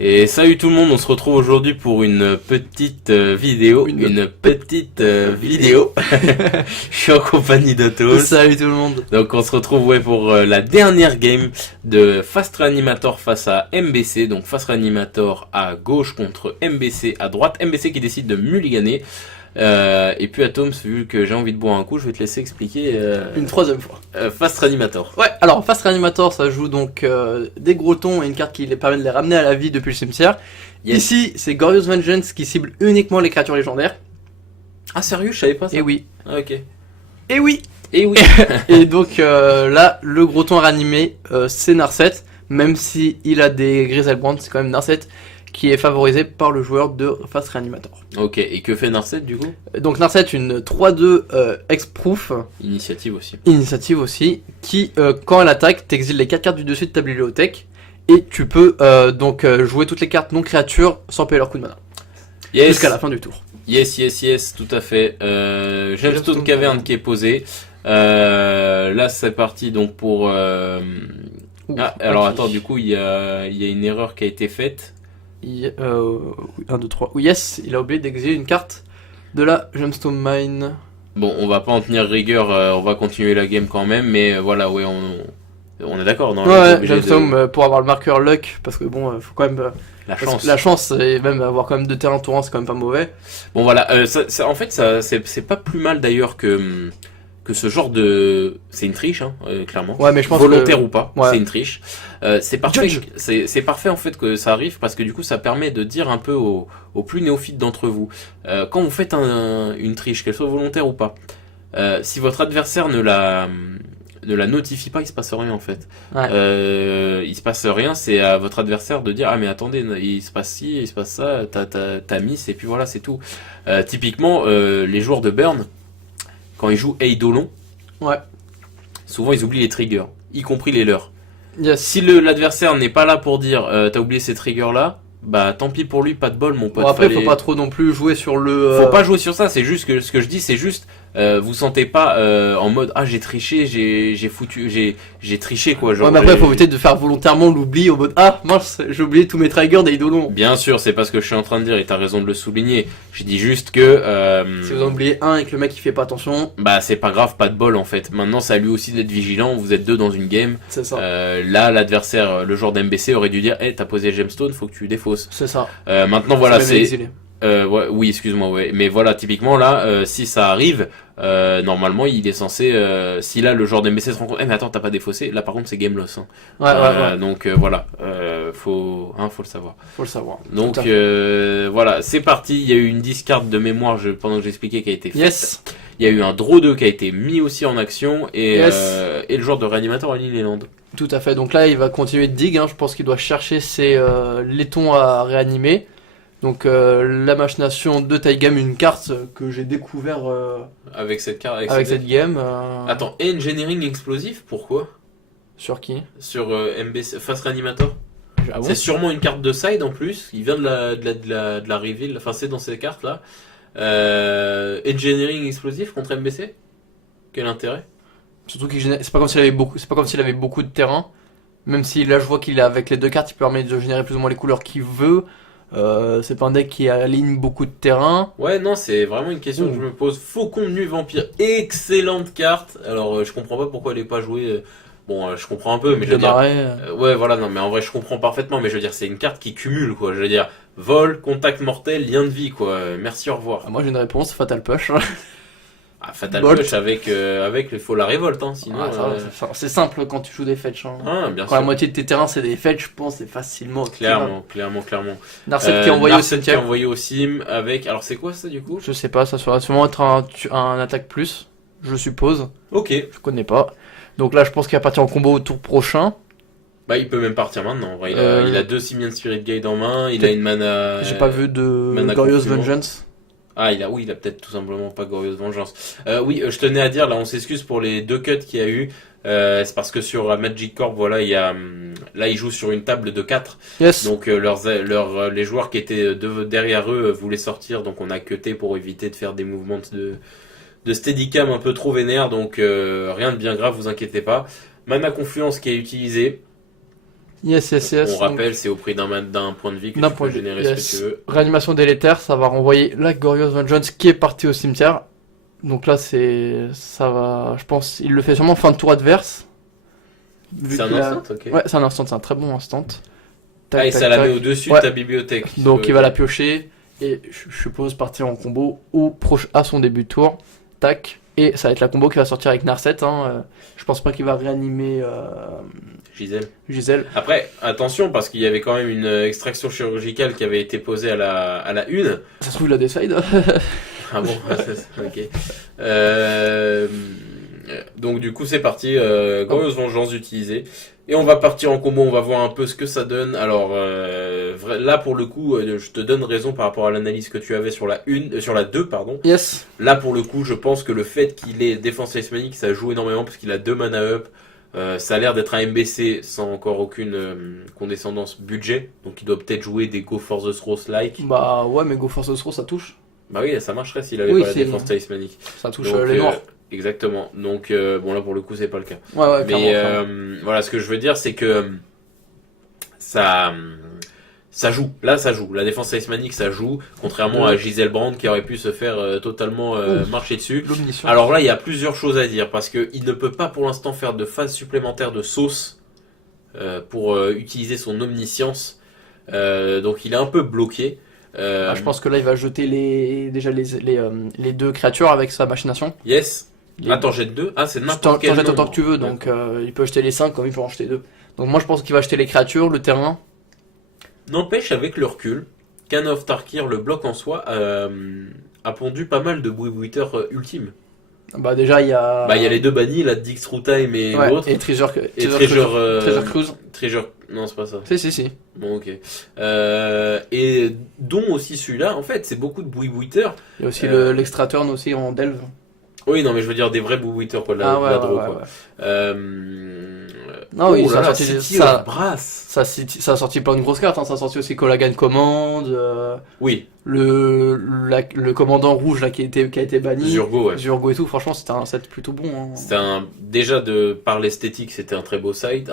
Et salut tout le monde, on se retrouve aujourd'hui pour une petite vidéo. Une petite vidéo. Je suis en compagnie d'Otos. Salut tout le monde. Donc on se retrouve pour la dernière game de Fast Reanimator face à MBC. Donc Fast Reanimator à gauche contre MBC à droite. MBC qui décide de mulliganer. Et puis Atoms, vu que j'ai envie de boire un coup, je vais te laisser expliquer une troisième fois. Fast Reanimator. Ouais, alors Fast Reanimator, ça joue donc des gros tons et une carte qui les permet de les ramener à la vie depuis le cimetière. Yes. Ici, c'est Glorious Vengeance qui cible uniquement les créatures légendaires. Ah sérieux, je savais pas ça. Et oui. Ah, ok. Et oui. Et oui. Et donc là, le gros ton à ranimer, c'est Narset. Même si il a des Griselbrand, c'est quand même Narset qui est favorisé par le joueur de Fast Reanimator. Ok, et que fait Narset du coup? Donc Narset, une 3-2 X-Proof. Initiative aussi. Initiative aussi, qui quand elle attaque, t'exiles les 4 cartes du dessus de ta bibliothèque. Et tu peux donc jouer toutes les cartes non créatures sans payer leur coup de mana. Yes. Jusqu'à la fin du tour. Yes, tout à fait. Gemstone Cavern qui est posé. Là c'est parti donc pour... alors attends, du coup il y a une erreur qui a été faite. 1, 2, 3. Oui, yes, il a oublié d'exiler une carte de la Gemstone Mine. Bon, on va pas en tenir rigueur, on va continuer la game quand même, mais voilà, ouais, on est d'accord, non? Ouais, Gemstone pour avoir le marqueur luck, parce que bon, faut quand même... La chance, et même avoir quand même 2 terrains tourants, c'est quand même pas mauvais. Bon voilà, en fait, c'est pas plus mal d'ailleurs que ce genre de... C'est une triche, hein, clairement. Ouais, mais je pense volontaire ou pas, ouais. C'est une triche. C'est parfait, c'est parfait en fait que ça arrive, parce que du coup ça permet de dire un peu aux plus néophytes d'entre vous, quand vous faites une triche, qu'elle soit volontaire ou pas, si votre adversaire ne la notifie pas, il se passe rien en fait. Ouais. Il se passe rien, c'est à votre adversaire de dire ah mais attendez, il se passe ci, il se passe ça, t'as miss et puis voilà, c'est tout. Typiquement les joueurs de Burn, quand ils jouent Eidolon, ouais, souvent ils oublient les triggers, y compris les leurs. Yes. Si l'adversaire n'est pas là pour dire t'as oublié ces triggers là, bah tant pis pour lui, pas de bol mon pote. Bon, après faut pas trop non plus jouer sur le... Faut pas jouer sur ça, c'est juste que ce que je dis, c'est juste vous sentez pas en mode ah j'ai triché, j'ai triché quoi. Genre, ouais, mais après faut éviter de faire volontairement l'oubli au mode ah mince j'ai oublié tous mes triggers d'Eidolon. Bien sûr, c'est pas ce que je suis en train de dire et t'as raison de le souligner. Je dis juste que si vous en oubliez un et que le mec il fait pas attention, bah c'est pas grave, pas de bol en fait. Maintenant c'est à lui aussi d'être vigilant, vous êtes deux dans une game. C'est ça. Là l'adversaire, le joueur d'MBC aurait dû dire hey, t'as posé Gemstone, faut que tu défausses. C'est ça. Maintenant voilà, c'est... ouais, oui, excuse-moi, ouais. Mais voilà, typiquement là, si ça arrive, normalement il est censé, si là le joueur d'MBC se rend compte, mais attends, t'as pas défaussé, là par contre c'est game loss. Hein. Ouais. Donc voilà, faut le savoir. Faut le savoir. Donc voilà, c'est parti. Il y a eu une discard de mémoire pendant que j'expliquais qui a été faite. Yes. Il y a eu un draw 2 qui a été mis aussi en action et le joueur de réanimateur a ligne les landes. Tout à fait. Donc là il va continuer de dig. Hein. Je pense qu'il doit chercher ses laitons à réanimer. Donc la machination de Taigam, une carte que j'ai découvert avec cette carte, avec cette game. Attends, engineering explosif, pourquoi? Sur qui? Sur MBC Fast Reanimator. Ah bon, c'est sûrement une carte de side en plus. Il vient de la reveal. Enfin, c'est dans ces cartes là. Engineering explosif contre MBC. Quel intérêt? Surtout qu'il c'est pas comme s'il avait beaucoup de terrain. Même si là je vois qu'il a avec les 2 cartes, il permet de générer plus ou moins les couleurs qu'il veut. C'est pas un deck qui aligne beaucoup de terrain. Ouais, non, c'est vraiment une question que je me pose. Faucon de Nuit Vampire, excellente carte. Alors, je comprends pas pourquoi elle est pas jouée. Bon, je comprends un peu, mais je veux dire. Ouais, voilà, non, mais en vrai, je comprends parfaitement. Mais je veux dire, c'est une carte qui cumule, quoi. Je veux dire, vol, contact mortel, lien de vie, quoi. Merci, au revoir. Moi, j'ai une réponse, Fatal Push. Ah, Fatal Push avec il faut la révolte, hein, sinon. C'est simple quand tu joues des fetch. Hein. Ah, bien quand sûr. la moitié de tes terrains c'est des fetch, je pense, c'est facilement. Clairement. Narset qui est envoyé au sim avec. Alors, c'est quoi ça du coup? Je sais pas, ça va sûrement être un attaque plus, je suppose. Ok. Je connais pas. Donc là, je pense qu'il va partir en combo au tour prochain. Bah, il peut même partir maintenant. En vrai. Il a 2 Simian Spirit Guide en main, il a une mana. J'ai pas vu de Glorious Vengeance. Ah, il a peut-être tout simplement pas Glorious Vengeance. Oui, je tenais à dire, là, on s'excuse pour les 2 cuts qu'il y a eu. C'est parce que sur Magic Corp, voilà, là, ils jouent sur une table de 4. Yes. Donc, les joueurs qui étaient derrière eux voulaient sortir. Donc, on a cuté pour éviter de faire des mouvements de steadicam un peu trop vénère. Donc, rien de bien grave, vous inquiétez pas. Mana Confluence qui est utilisé. Yes. On rappelle, c'est au prix d'un point de vie que tu peux générer ce que tu veux. Réanimation délétère, ça va renvoyer la Glorious Vengeance qui est partie au cimetière. Donc là, ça va, je pense, il le fait sûrement fin de tour adverse. C'est un instant, ok. Ouais, c'est un instant, c'est un très bon instant. Et ça la met au-dessus de ta bibliothèque. Donc il va la piocher et je suppose partir en combo ou proche à son début de tour. Tac. Et ça va être la combo qui va sortir avec Narset. Je pense pas qu'il va réanimer Gisèle. Après, attention, parce qu'il y avait quand même une extraction chirurgicale qui avait été posée à la une. Ça se trouve, il a décide. Ah bon, ok. Donc du coup, c'est parti. Glorious Vengeance utilisée. Et on va partir en combo, on va voir un peu ce que ça donne. Alors là pour le coup, je te donne raison par rapport à l'analyse que tu avais sur sur la 2, pardon. Yes. Là pour le coup, je pense que le fait qu'il ait Défense Talismanique, ça joue énormément parce qu'il a 2 mana up. Ça a l'air d'être un MBC sans encore aucune condescendance budget. Donc il doit peut-être jouer des Go for the Throws like. Bah ouais, mais Go for the Throws ça touche. Bah oui, ça marcherait s'il avait pas la Défense Talismanique. Ça touche les noirs. Exactement. Donc bon là pour le coup c'est pas le cas. Ouais, mais voilà, ce que je veux dire c'est que ça joue. Là ça joue. La Défense Talismanique ça joue, contrairement à Gisèle Brand qui aurait pu se faire totalement marcher dessus. Alors là il y a plusieurs choses à dire parce que il ne peut pas pour l'instant faire de phase supplémentaire de sauce pour utiliser son omniscience. Donc il est un peu bloqué. Je pense que là il va jeter les 2 créatures avec sa machination. Yes. Attends, jette 2. Ah, c'est n'importe quel. T'en jettes autant que tu veux, donc il peut acheter les 5 comme il peut en jeter 2. Donc moi je pense qu'il va acheter les créatures, le terrain. N'empêche, avec le recul, Khan of Tarkir, le bloc en soi, a pondu pas mal de Bouibuiteurs ultimes. Bah déjà il y a... Bah il y a les 2 bannis, la Dix Through Time et l'autre. Et Treasure Cruise. Non, c'est pas ça. Si. Bon, ok. Et dont aussi celui-là, en fait, c'est beaucoup de Bouibuiteurs. Il y a aussi l'extraturn aussi en delve. Oui, non, mais je veux dire des vrais Bouibuiteurs, quoi, la draw, quoi. Non, oui, ça a sorti plein de grosses cartes, ça a sorti aussi Collagan Command, oui. Le commandant rouge là, qui a été banni, Zurgo et tout, franchement c'était un set plutôt bon. C'était déjà par l'esthétique, c'était un très beau set.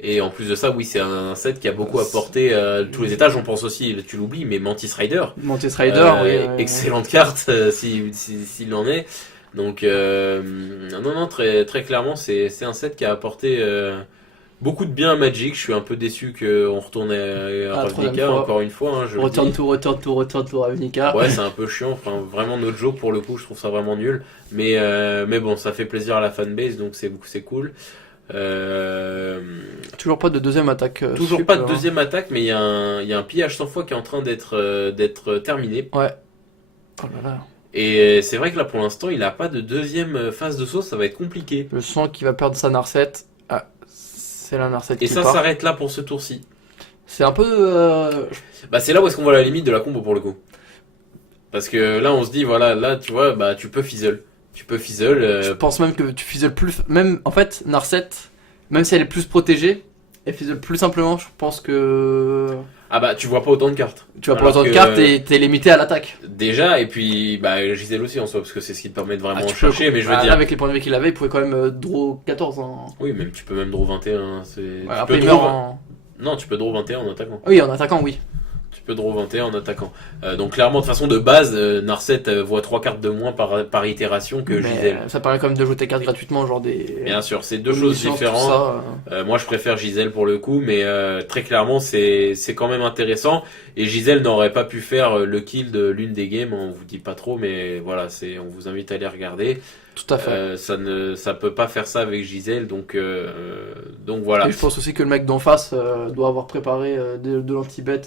Et en plus de ça, oui, c'est un set qui a beaucoup apporté tous les étages. On pense aussi, tu l'oublies, mais Mantis Rider. Excellente carte, s'il en est. Donc, non, très, très clairement, c'est un set qui a apporté beaucoup de bien à Magic. Je suis un peu déçu qu'on retourne à Ravnica encore une fois. Return to Ravnica. Ouais, c'est un peu chiant. Enfin, vraiment, notre jeu, pour le coup, je trouve ça vraiment nul. Mais bon, ça fait plaisir à la fanbase, donc c'est cool. Toujours pas de deuxième attaque. Toujours pas de deuxième attaque, mais il y a un pillage 100 fois qui est en train d'être terminé. Ouais. Oh là là. Et c'est vrai que là pour l'instant il a pas de deuxième phase de sauce, ça va être compliqué. Je sens qu'il va perdre sa Narset. Ah, c'est la Narset qui part. Et ça s'arrête là pour ce tour-ci. C'est un peu... Bah c'est là où est-ce qu'on voit la limite de la combo pour le coup. Parce que là on se dit voilà, là tu vois, bah tu peux fizzle. Je pense même que tu fizzles plus. Même en fait, Narset, même si elle est plus protégée, elle fizzle plus simplement. Je pense que. Ah bah tu vois pas autant de cartes. Tu vois pas autant de cartes et t'es limité à l'attaque. Déjà, et puis bah Gisèle aussi en soi, parce que c'est ce qui te permet de vraiment chercher. Mais je veux dire. Avec les points de vie qu'il avait, il pouvait quand même draw 14. Oui, même tu peux même draw 21. Après, il meurt en... Non, tu peux draw 21 en attaquant. Oui, en attaquant, oui. Tu peux draw 21 en attaquant. Donc clairement, de façon de base, Narset voit 3 cartes de moins par itération que Gisèle. Ça permet quand même de jouer tes cartes gratuitement, genre des... Bien sûr, c'est 2 choses différentes. Moi, je préfère Gisèle pour le coup, mais très clairement, c'est quand même intéressant. Et Gisèle n'aurait pas pu faire le kill de l'une des games, on vous dit pas trop, mais voilà, on vous invite à aller regarder. Tout à fait. Ça peut pas faire ça avec Gisèle, donc voilà. Et je pense aussi que le mec d'en face doit avoir préparé de l'anti-bet.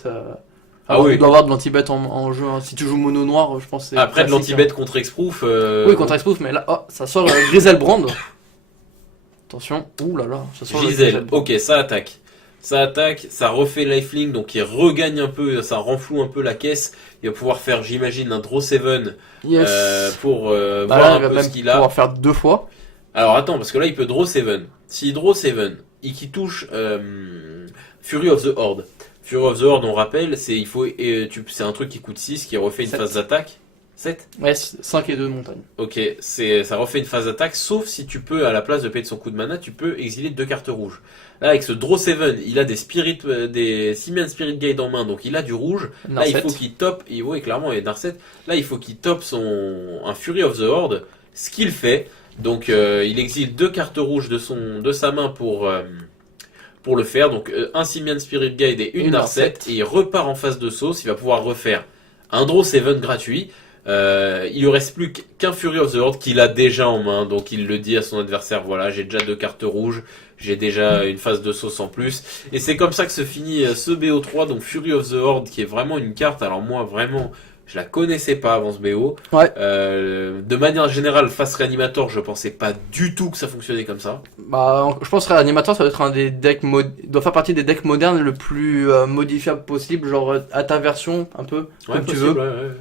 Oui. Il doit avoir de l'anti-bet en jeu. Hein. Si tu joues mono noir, je pense que c'est. Après de l'anti-bet contre Exproof. Oui, contre Exproof, mais là, ça sort Gisèle Brand. Attention, ouh là là, ça sort Gisèle. Ok, ça attaque, ça refait lifelink, donc il regagne un peu, ça renfloue un peu la caisse. Il va pouvoir faire, j'imagine, un draw 7 pour voir un peu ce qu'il a. Il va pouvoir faire 2 fois. Alors attends, parce que là il peut draw 7. S'il draw 7 et qu'il touche Fury of the Horde, on rappelle, c'est un truc qui coûte 6, qui refait une phase d'attaque. 7? Ouais, 5 et 2 montagne. Ok, ça refait une phase d'attaque, sauf si tu peux, à la place de payer de son coup de mana, tu peux exiler 2 cartes rouges. Là, avec ce Draw 7, il a des Simian Spirit Guide en main, donc il a du rouge. Narset. Là, il faut qu'il top, oui, clairement, et Narset. Là, il faut qu'il top un Fury of the Horde, ce qu'il fait. Donc, il exile 2 cartes rouges de sa main pour le faire. Donc, un Simian Spirit Guide et une Narset, et il repart en phase de sauce. Il va pouvoir refaire un Draw 7 gratuit. Il lui reste plus qu'un Fury of the Horde qu'il a déjà en main, donc il le dit à son adversaire, voilà, j'ai déjà 2 cartes rouges, j'ai déjà une phase de sauce en plus, et c'est comme ça que se finit ce BO3, donc Fury of the Horde, qui est vraiment une carte, alors moi vraiment, je la connaissais pas avant ce BO, ouais. De manière générale, face Réanimator, je pensais pas du tout que ça fonctionnait comme ça. Bah, je pense que Réanimator, ça doit être un des decks, doit faire partie des decks modernes le plus modifiable possible, genre à ta version, un peu, comme tu veux. Ouais.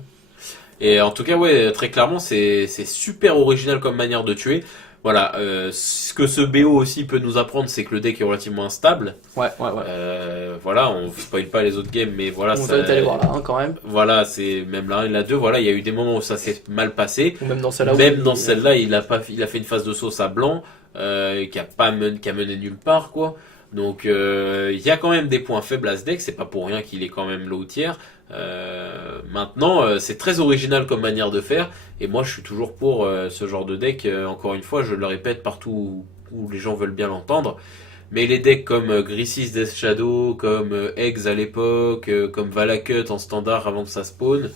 Et en tout cas, ouais, très clairement, c'est super original comme manière de tuer. Voilà, ce que ce BO aussi peut nous apprendre, c'est que le deck est relativement instable. Ouais. Voilà, on spoil pas les autres games, mais voilà. On va aller voir la 1 quand même. Voilà, c'est même la 1 et la 2, voilà, il y a eu des moments où ça s'est mal passé. Ou même dans celle-là. Il a fait une phase de sauce à blanc, qui a mené nulle part, quoi. Donc, il y a quand même des points faibles à ce deck, c'est pas pour rien qu'il est quand même low tier. Maintenant, c'est très original comme manière de faire, et moi je suis toujours pour ce genre de deck. Encore une fois, je le répète partout où les gens veulent bien l'entendre. Mais les decks comme Grisis Death Shadow, comme Eggs à l'époque, comme Valakut en standard avant que ça spawn,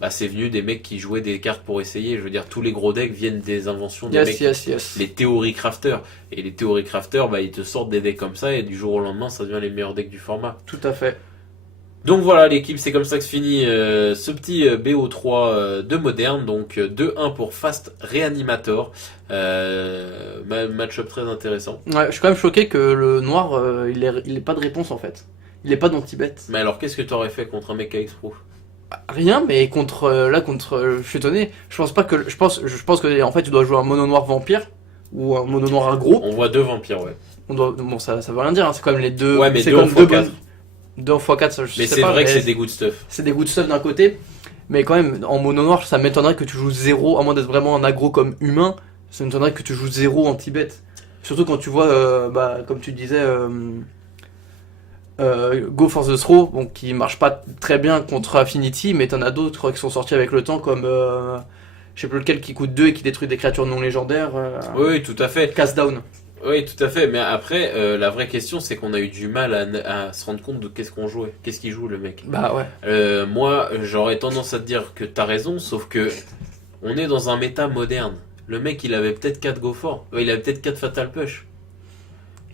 bah c'est venu des mecs qui jouaient des cartes pour essayer. Je veux dire, tous les gros decks viennent des inventions des mecs, les Theory Crafters. Et les Theory Crafters, bah ils te sortent des decks comme ça, et du jour au lendemain, ça devient les meilleurs decks du format. Tout à fait. Donc voilà l'équipe, c'est comme ça que se finit ce petit BO3 de Moderne, donc 2-1 pour Fast Reanimator, match-up très intéressant. Ouais, je suis quand même choqué que le noir, il est pas de réponse en fait, il est pas d'anti-bet. Mais alors qu'est-ce que t'aurais fait contre un mec à X-Pro? Rien, mais je suis étonné, je pense que en fait tu dois jouer un mono noir vampire, ou un mono noir aggro. On voit 2 vampires, ouais. Bon ça veut rien dire, hein. C'est quand même les deux. Ouais, mais c'est 2 en x4. 2 en x4, ça je sais pas. Mais c'est vrai que c'est des good stuff. C'est des good stuff d'un côté, mais quand même, en mono noir, ça m'étonnerait que tu joues 0, à moins d'être vraiment un aggro comme humain, ça m'étonnerait que tu joues 0 anti-bet. Surtout quand tu vois, comme tu disais, Go for the Throw, bon, qui marche pas très bien contre Affinity, mais t'en as d'autres qui sont sortis avec le temps, comme je sais plus lequel qui coûte 2 et qui détruit des créatures non légendaires. Oui, tout à fait. Cast down. Oui, tout à fait. Mais après, la vraie question, c'est qu'on a eu du mal à se rendre compte de qu'est-ce qu'on jouait. Qu'est-ce qu'il joue, le mec. Bah ouais. Moi, j'aurais tendance à te dire que t'as raison, sauf que on est dans un méta moderne. Le mec, il avait peut-être 4 Go for. Il avait peut-être 4 Fatal Push.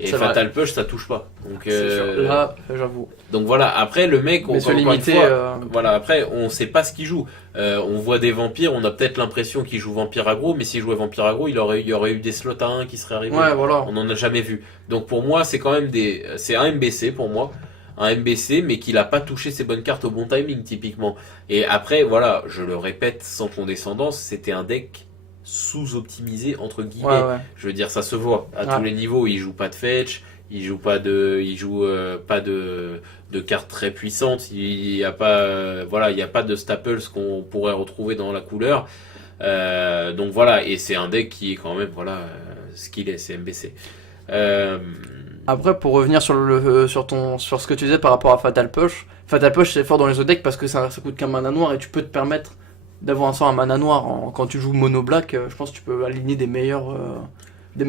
Et c'est Fatal vrai. Push, ça touche pas. Donc, là, j'avoue. Donc voilà, après le mec, on se limiter. Voilà, après on sait pas ce qu'il joue. On voit des vampires, on a peut-être l'impression qu'il joue vampire aggro, mais s'il jouait vampire aggro, il y aurait eu des slots à 1 qui seraient arrivés. Ouais, voilà. On en a jamais vu. Donc pour moi, c'est quand même c'est un MBC pour moi, un MBC, mais qu'il a pas touché ses bonnes cartes au bon timing typiquement. Et après, voilà, je le répète sans condescendance, c'était un deck sous-optimisé entre guillemets. Ouais. Je veux dire, ça se voit à tous les niveaux. Il joue pas de fetch, il joue pas de cartes très puissantes. Il y a pas il y a pas de staples qu'on pourrait retrouver dans la couleur. Donc voilà, et c'est un deck qui est quand même ce qu'il est, c'est MBC. Après, pour revenir sur ce que tu disais par rapport à Fatal Push c'est fort dans les autres decks parce que ça coûte qu'un mana noir et tu peux te permettre d'avoir un sort à mana noir quand tu joues mono black. Je pense que tu peux aligner des meilleurs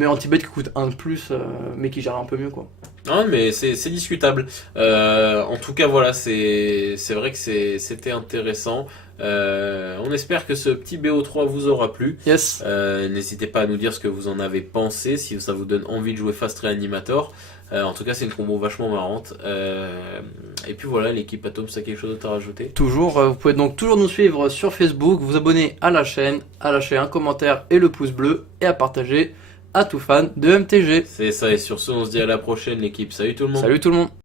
anti-bêtes qui coûtent 1 de plus, mais qui gèrent un peu mieux, quoi. Non, mais c'est discutable. En tout cas, voilà, c'est vrai que c'était intéressant. On espère que ce petit BO3 vous aura plu. Yes. N'hésitez pas à nous dire ce que vous en avez pensé, si ça vous donne envie de jouer Fast Reanimator. En tout cas, c'est une combo vachement marrante. Et puis voilà, l'équipe Atom, ça a quelque chose d'autre à rajouter? Toujours, vous pouvez donc toujours nous suivre sur Facebook, vous abonner à la chaîne, à lâcher un commentaire et le pouce bleu, et à partager à tout fan de MTG. C'est ça, et sur ce, on se dit à la prochaine, l'équipe. Salut tout le monde. Salut tout le monde.